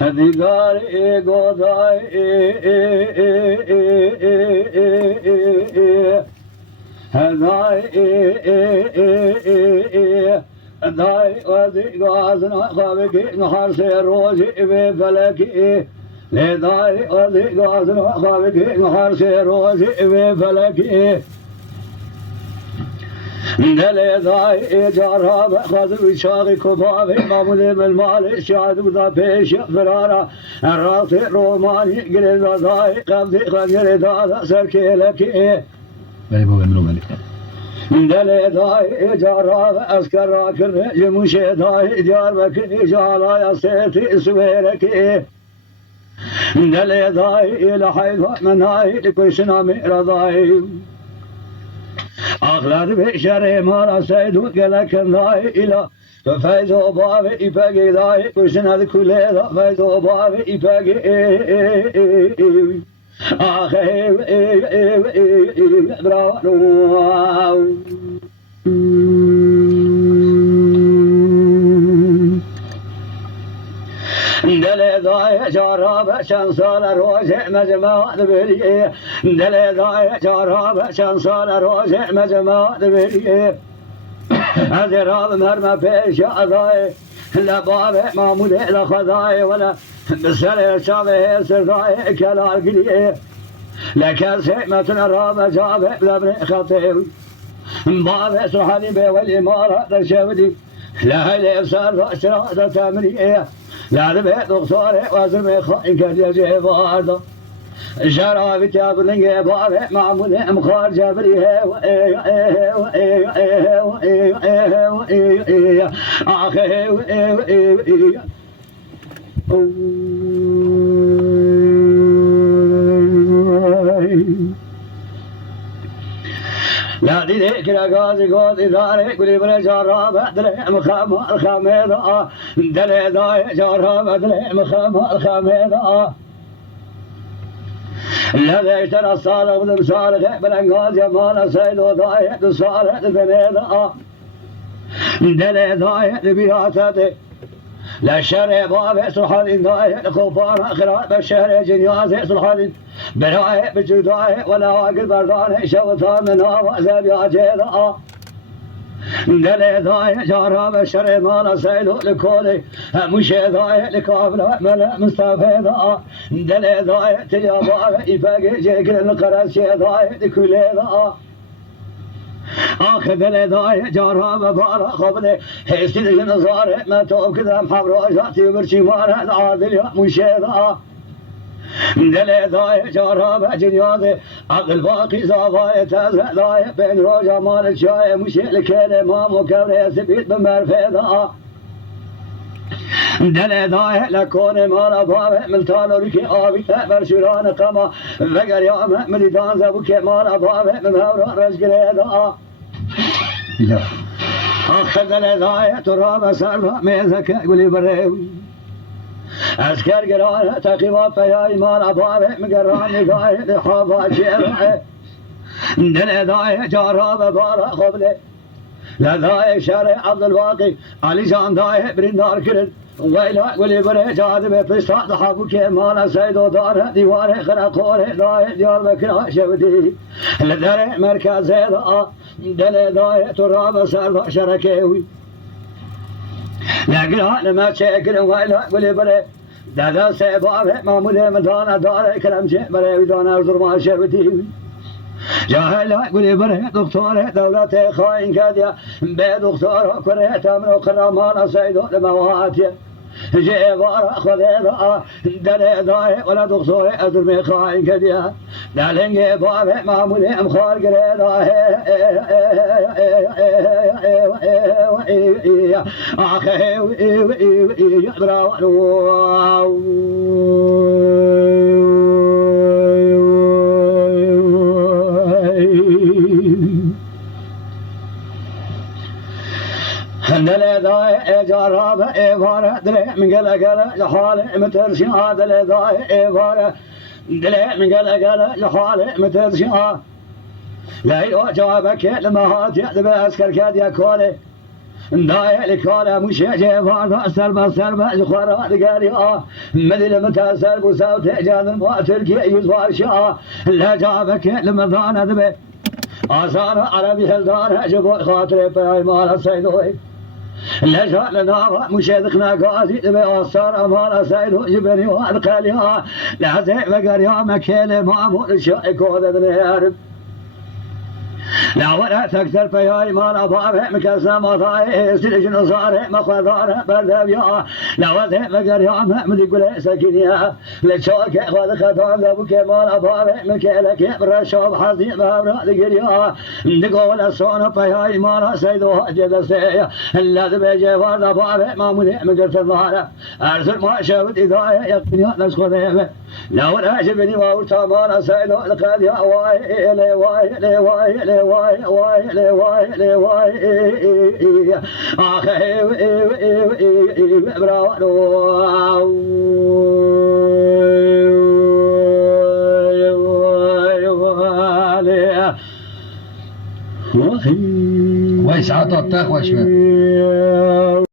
هدیگار گودای هدای دای وزی گازن خوابکی نهار سے روزی به فلکی لدای وزی گازن خوابکی نهار سے روزی به فلکی دل دای جارها بخواد وشاقی کبابی معمولی بالمال شاهد بودا پیش فرارا راس رومانی گریدا دای قبضی خنجر دادا سرکی لکی بله بابا امرو بله دل دای جارها اسکر را کرده جموش دای دیار بکی جالای سیتی سویرکی دل دای لحیل منای لکشنا میردای أخلد بشر مالا سيدو قلك الله إلى فايزو بابي إفاقي داي كشن هذا كله فايزو بابي إفاقي آخي براو دل دای جاراب چند سال روز مجموعات بریه دل دای جاراب چند سال روز مجموعات بریه از راب مرم پیش آدای لباب معمول لخدای ولا بسر شابه سردای کلار گلیه لکن سیمتن راب جاب لبن خطیب باب سرحانی بیولی مارا دشودی لهی افسار راشرا تمریه لعلم دكتور وزن خاين كان جبارد شراب تابلنج باب معمول مخار جبري اخي لا دي كلا غازي غازي داري كل بلا جرابه دل مخام الخميده دل داي جرابه دل مخام الخميده الذي اشترى الصالح من صالح بالانغاز يا مال سيد داي صالح البنيده دل داي بياتته لا شر باب سبحان داي خوفان اخرات بالشهر جنياز سبحان براء بجداء ولا واقل بردان شوطان من وزاب ياجيدا دل داي جارب شر مال سيلو لكولي مش داي لكافل ملا مستفيدا دل داي تيا باب يفاق جيكل القرش داي لكوليدا آخر دل داي جارب بارا قبل هستي النظار ما توب كذا محبر جاتي برشي مال العادل مشيدا دل داي جارب جنياد عقل باقي زوايا تزداي بين روجا مال الشاي مش الكلمة مكبر سبيت بمرفدا دل داي لكون مال باب من تالورك آبي برشلان قما وگر يا مليدان زبوك مال باب من هورا رجلدا آخر دل داي تراب سرما ميزك قولي بريوي اسكر گران تقیبا پیای مال ابواب مگران نگاه لحابا شیره دل دای جاراب بارا خبله لدای شرع عبدالواقی علی جان دای برندار کرد ویلا گلی بره جادب پستاد حابو که مال سید و دار دیوار خرقور دای دیار بکر شودی لدر مرکز دا دل دای تراب سر شرکوی لگران ما شکر ویلا گلی بره دادا سباب معمول مدان دار کلم چه برای ویدان ارزور ما شودی جاهل گلی بره دکتر دولت خاین کدیا به دکتر کره تمر و خرامان سید و مواتیه جوار خدا دل دای ولا دکتر ارزور خاین کدیا دلنگ باب معمول امخار گره دای آخه براو دل دای جارب ایوار دل منگل گل حال مترشی دل دای ایوار دل منگل گل حال مترشی لا جوابك لما هات يحلب اسكر كاد يا كولي دايل كالا مش جيفار سربا خرات قالي مدل متى سرب صوت جان ما تركي يزوار شاء لا جابك لمضان ذبه آثار عربي هلدار جبو خاطر في مال سيدوي لجا لنا مشيدخنا قاضي بأثار مال سيدو جبني وادقالي لا زي بقريا مكيل ما مول شايك وذبني لا ولا تكثر في هاي ما نبابه مكسر مضاي سلجن صار مخضار بردبيا لا وذي مقر يا محمد يقول سكينيا لشوك خذ خطان ذبك ما نبابه مكيلك برشوب حزين بابرا دقريا نقول الصون في هاي ما سيدو جد سيا الذي بيجي فرد بابه ما ملي مقر الظهر ارسل ما شفت اذا يقني نسخ ذيبه لا ولا جبني وورتا ما سيدو لقد يا واي لي واي لي واي لي واي واي لي واي لي واي اخي ويس عطا التاخ وشوي